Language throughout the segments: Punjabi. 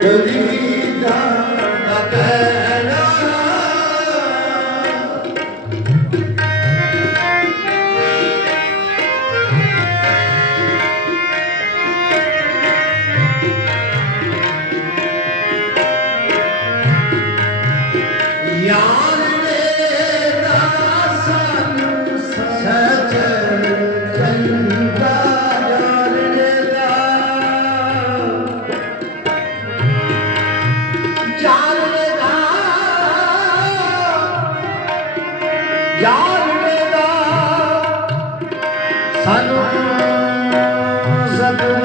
ਗਰੀਦਾ ਦਾ ਕਹਿਣਾ ਯਾਰ ਯਾਰ ਮੇਰਾ। ਸਾਨੂੰ ਸਜਣ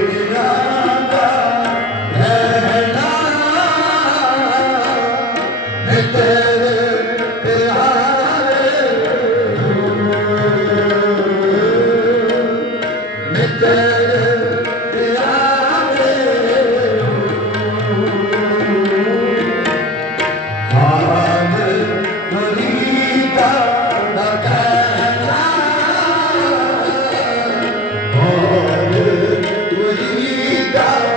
Peter.